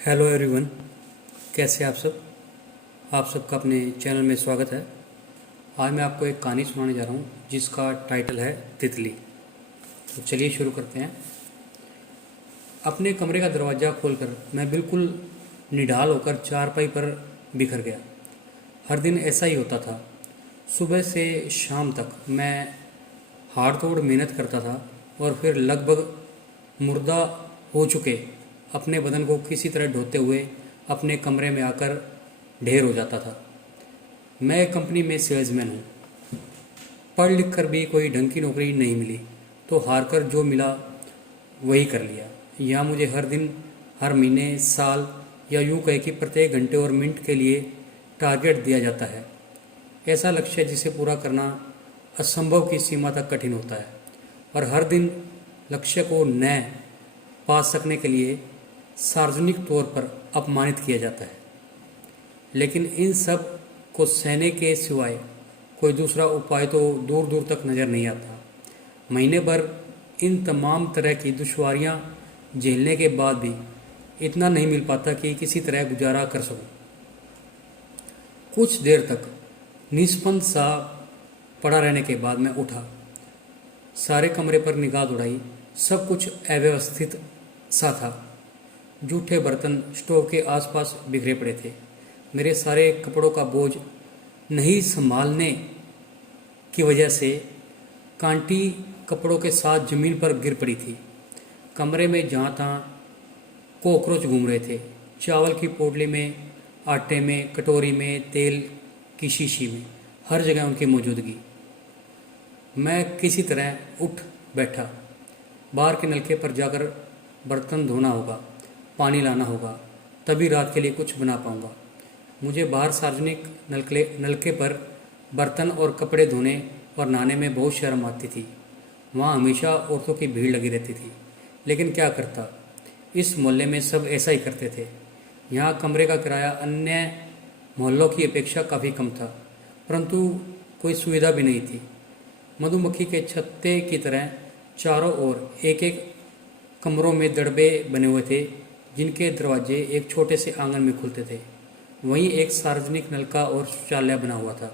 Hello everyone, कैसे हैं आप सब। आप सबका अपने चैनल में स्वागत है। आज मैं आपको एक कहानी सुनाने जा रहा हूँ जिसका टाइटल है तितली। तो चलिए शुरू करते हैं। अपने कमरे का दरवाज़ा खोलकर मैं बिल्कुल निढाल होकर चारपाई पर बिखर गया। हर दिन ऐसा ही होता था। सुबह से शाम तक मैं हाड़ तोड़ मेहनत करता था और फिर लगभग मुर्दा हो चुके अपने बदन को किसी तरह ढोते हुए अपने कमरे में आकर ढेर हो जाता था। मैं एक कंपनी में सेल्समैन हूँ। पढ़ लिख कर भी कोई ढंग की नौकरी नहीं मिली तो हार कर जो मिला वही कर लिया। यहाँ मुझे हर दिन, हर महीने, साल या यूँ कहे कि प्रत्येक घंटे और मिनट के लिए टारगेट दिया जाता है। ऐसा लक्ष्य जिसे पूरा करना असंभव की सीमा तक कठिन होता है और हर दिन लक्ष्य को न पा सकने के लिए सार्वजनिक तौर पर अपमानित किया जाता है। लेकिन इन सब को सहने के सिवाय कोई दूसरा उपाय तो दूर दूर तक नज़र नहीं आता। महीने भर इन तमाम तरह की दुश्वारियां झेलने के बाद भी इतना नहीं मिल पाता कि किसी तरह गुजारा कर सकूं। कुछ देर तक निष्पंद सा पड़ा रहने के बाद मैं उठा। सारे कमरे पर निगाह दौड़ाई। सब कुछ अव्यवस्थित सा था। जूठे बर्तन स्टोव के आसपास बिखरे पड़े थे। मेरे सारे कपड़ों का बोझ नहीं संभालने की वजह से कांटी कपड़ों के साथ जमीन पर गिर पड़ी थी। कमरे में जहाँ तहाँ कॉकरोच घूम रहे थे। चावल की पोटली में, आटे में, कटोरी में, तेल की शीशी में, हर जगह उनकी मौजूदगी। मैं किसी तरह उठ बैठा। बाहर के नलके पर जाकर बर्तन धोना होगा, पानी लाना होगा, तभी रात के लिए कुछ बना पाऊंगा। मुझे बाहर सार्वजनिक नलके पर बर्तन और कपड़े धोने और नहाने में बहुत शर्म आती थी। वहाँ हमेशा औरतों की भीड़ लगी रहती थी। लेकिन क्या करता, इस मोहल्ले में सब ऐसा ही करते थे। यहाँ कमरे का किराया अन्य मोहल्लों की अपेक्षा काफ़ी कम था, परंतु कोई सुविधा भी नहीं थी। मधुमक्खी के छत्ते की तरह चारों ओर एक एक कमरों में दड़बे बने हुए थे जिनके दरवाजे एक छोटे से आंगन में खुलते थे। वहीं एक सार्वजनिक नलका और शौचालय बना हुआ था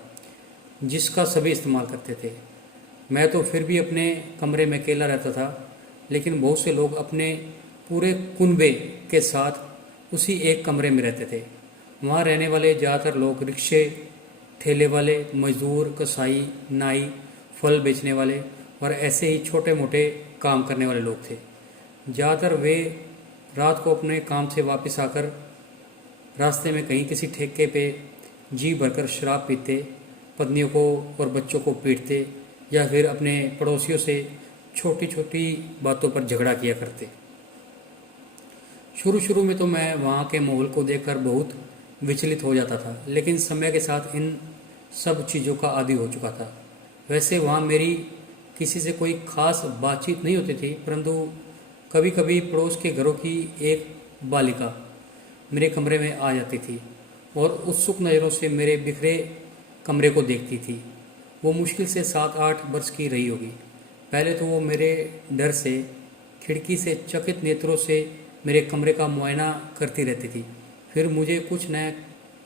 जिसका सभी इस्तेमाल करते थे। मैं तो फिर भी अपने कमरे में अकेला रहता था, लेकिन बहुत से लोग अपने पूरे कुनबे के साथ उसी एक कमरे में रहते थे। वहाँ रहने वाले ज़्यादातर लोग रिक्शे, ठेले वाले, मजदूर, कसाई, नाई, फल बेचने वाले और ऐसे ही छोटे मोटे काम करने वाले लोग थे। ज़्यादातर वे रात को अपने काम से वापस आकर रास्ते में कहीं किसी ठेके पे जी भरकर शराब पीते, पत्नियों को और बच्चों को पीटते या फिर अपने पड़ोसियों से छोटी छोटी बातों पर झगड़ा किया करते। शुरू शुरू में तो मैं वहाँ के माहौल को देखकर बहुत विचलित हो जाता था, लेकिन समय के साथ इन सब चीज़ों का आदी हो चुका था। वैसे वहाँ मेरी किसी से कोई खास बातचीत नहीं होती थी, परंतु कभी कभी पड़ोस के घरों की एक बालिका मेरे कमरे में आ जाती थी और उत्सुक नज़रों से मेरे बिखरे कमरे को देखती थी। वो मुश्किल से 7-8 वर्ष की रही होगी। पहले तो वो मेरे डर से खिड़की से चकित नेत्रों से मेरे कमरे का मुआयना करती रहती थी। फिर मुझे कुछ न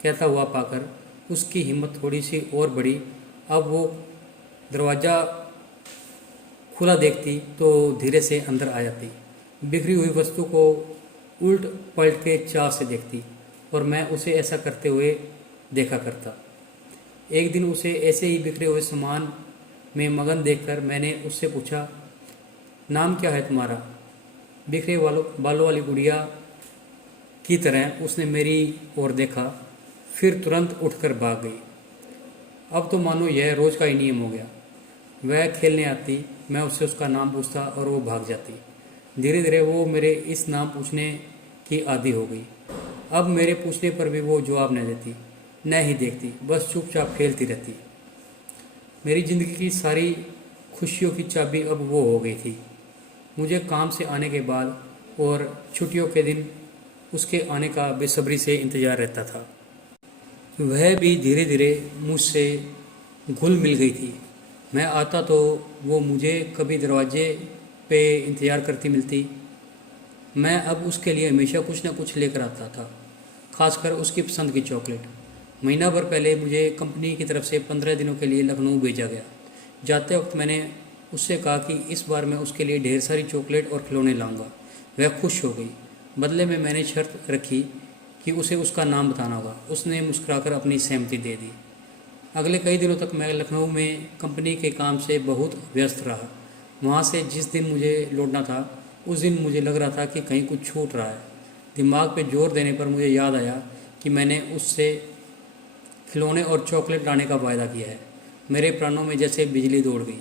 कहता हुआ पाकर उसकी हिम्मत थोड़ी सी और बढ़ी। अब वो दरवाज़ा खुला देखती तो धीरे से अंदर आ जाती। बिखरी हुई वस्तु को उल्ट पलट के चाव से देखती और मैं उसे ऐसा करते हुए देखा करता। एक दिन उसे ऐसे ही बिखरे हुए सामान में मगन देखकर मैंने उससे पूछा, नाम क्या है तुम्हारा? बिखरे बालों वाली गुड़िया की तरह उसने मेरी ओर देखा, फिर तुरंत उठकर भाग गई। अब तो मानो यह रोज़ का ही नियम हो गया। वह खेलने आती, मैं उससे उसका नाम पूछता और वो भाग जाती। धीरे धीरे वो मेरे इस नाम पूछने की आदी हो गई। अब मेरे पूछने पर भी वो जवाब न देती, न ही देखती, बस चुपचाप खेलती रहती। मेरी ज़िंदगी की सारी खुशियों की चाबी अब वो हो गई थी। मुझे काम से आने के बाद और छुट्टियों के दिन उसके आने का बेसब्री से इंतज़ार रहता था। वह भी धीरे धीरे मुझसे घुल मिल गई थी। मैं आता तो वो मुझे कभी दरवाजे पे इंतज़ार करती मिलती, मैं अब उसके लिए हमेशा कुछ ना कुछ लेकर आता था, खासकर उसकी पसंद की चॉकलेट। महीना भर पहले मुझे कंपनी की तरफ से 15 दिनों के लिए लखनऊ भेजा गया। जाते वक्त मैंने उससे कहा कि इस बार मैं उसके लिए ढेर सारी चॉकलेट और खिलौने लाऊंगा। वह खुश हो गई। बदले में मैंने शर्त रखी कि उसे उसका नाम बताना होगा। उसने मुस्कुराकर अपनी सहमति दे दी। अगले कई दिनों तक मैं लखनऊ में कंपनी के काम से बहुत व्यस्त रहा। वहाँ से जिस दिन मुझे लौटना था उस दिन मुझे लग रहा था कि कहीं कुछ छूट रहा है। दिमाग पे जोर देने पर मुझे याद आया कि मैंने उससे खिलौने और चॉकलेट लाने का वायदा किया है। मेरे प्राणों में जैसे बिजली दौड़ गई।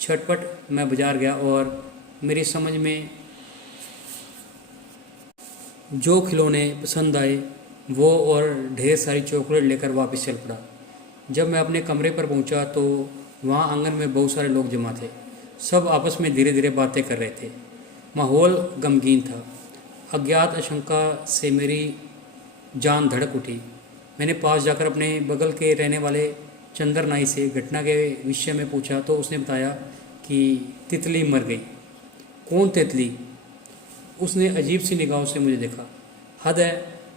छटपट मैं बाजार गया और मेरी समझ में जो खिलौने पसंद आए वो और ढेर सारी चॉकलेट लेकर वापस चल पड़ा। जब मैं अपने कमरे पर पहुंचा तो वहां आंगन में बहुत सारे लोग जमा थे। सब आपस में धीरे धीरे बातें कर रहे थे। माहौल गमगीन था। अज्ञात आशंका से मेरी जान धड़क उठी। मैंने पास जाकर अपने बगल के रहने वाले चंदर नाई से घटना के विषय में पूछा तो उसने बताया कि तितली मर गई। कौन तितली? उसने अजीब सी निगाहों से मुझे देखा। हद है,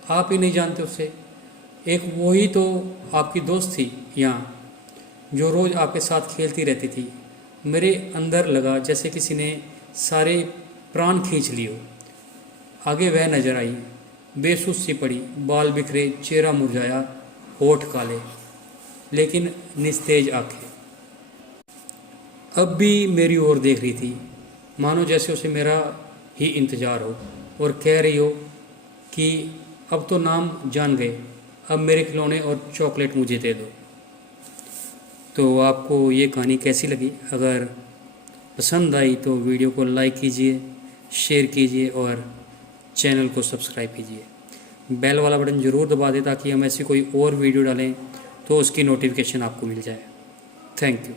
आप ही नहीं जानते उसे? एक वो ही तो आपकी दोस्त थी यहाँ, जो रोज़ आपके साथ खेलती रहती थी। मेरे अंदर लगा जैसे किसी ने सारे प्राण खींच लिए हो। आगे वह नजर आई, बेसुध सी पड़ी, बाल बिखरे, चेहरा मुरझाया, होठ काले, लेकिन निस्तेज आंखें। अब भी मेरी ओर देख रही थी, मानो जैसे उसे मेरा ही इंतजार हो और कह रही हो कि अब तो नाम जान गए, अब मेरे खिलौने और चॉकलेट मुझे दे दो। तो आपको ये कहानी कैसी लगी? अगर पसंद आई तो वीडियो को लाइक कीजिए, शेयर कीजिए और चैनल को सब्सक्राइब कीजिए। बेल वाला बटन ज़रूर दबा दें ताकि हम ऐसी कोई और वीडियो डालें तो उसकी नोटिफिकेशन आपको मिल जाए। Thank you.